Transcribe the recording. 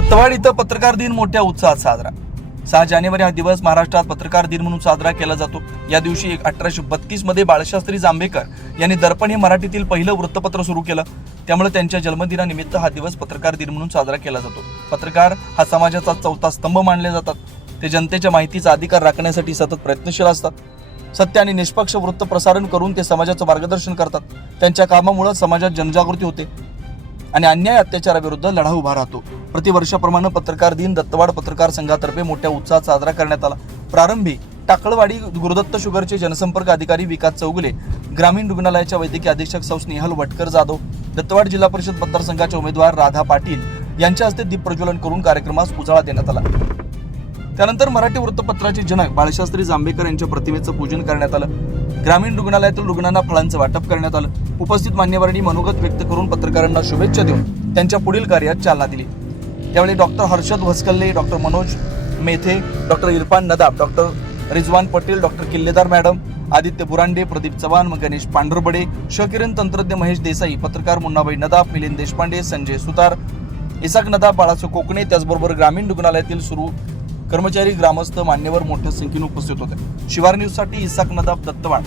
दत्तवाड इथं पत्रकार दिन मोठ्या उत्साहात साजरा. सहा जानेवारी हा दिवस महाराष्ट्रात पत्रकार दिन म्हणून साजरा केला जातो. या दिवशी अठराशे बत्तीसमध्ये बाळशास्त्री जांभेकर यांनी दर्पण हे मराठीतील पहिलं वृत्तपत्र सुरू केलं. त्यामुळे त्यांच्या जन्मदिनानिमित्त हा दिवस पत्रकार दिन म्हणून साजरा केला जातो. पत्रकार हा समाजाचा चौथा स्तंभ मानले जातात. ते जनतेच्या माहितीचा अधिकार राखण्यासाठी सतत प्रयत्नशील असतात. सत्य आणि निष्पक्ष वृत्त प्रसारण करून ते समाजाचं मार्गदर्शन करतात. त्यांच्या कामामुळे समाजात जनजागृती होते. आणि अन्याय अत्याचाराविरुद्ध लढा उभा राहतो. प्रतिवर्षाप्रमाणे पत्रकार दिन दत्तवाड पत्रकार संघातर्फे मोठ्या उत्साहात साजरा करण्यात आला. प्रारंभी टाकळवाडी गुरुदत्त शुगरचे जनसंपर्क अधिकारी विकास चौगुले ग्रामीण रुग्णालयाच्या वैद्यकीय अधीक्षक सौ स्नेहल वटकर जाधव दत्तवाड जिल्हा परिषद मतदारसंघाचे उमेदवार राधा पाटील यांच्या हस्ते दीप प्रज्वलन करून कार्यक्रमास उजाळा देण्यात आला. त्यानंतर मराठी वृत्तपत्राचे जनक बाळशास्त्री जांभेकर यांच्या प्रतिमेचं पूजन करण्यात आलं. ग्रामीण रुग्णालयातील रुग्णांना फळांचं वाटप करण्यात आलं. उपस्थित मान्यवरांनी मनोगत व्यक्त करून पत्रकारांना शुभेच्छा देऊन त्यांच्या पुढील कार्यात चालना दिली. त्यावेळी doctor Harshad Bhaskalle doctor Manoj Methe doctor Irfan Nadab doctor Rizwan Patel doctor Killedar madam Aditya Burande Pradeep Chavan Ganesh Pandharbade शकिरण तंत्रज्ञ महेश देसाई पत्रकार मुन्नाबाई नदाब मिलिंद देशपांडे संजय सुतार इसाक नदाब बाळासाहेब कोकणे त्याचबरोबर ग्रामीण रुग्णालयातील सुरू कर्मचारी ग्रामस्थ मान्यवर मोठ्या संख्येने उपस्थित होते. शिवार न्यूजसाठी इसाक नदाब दत्तवाड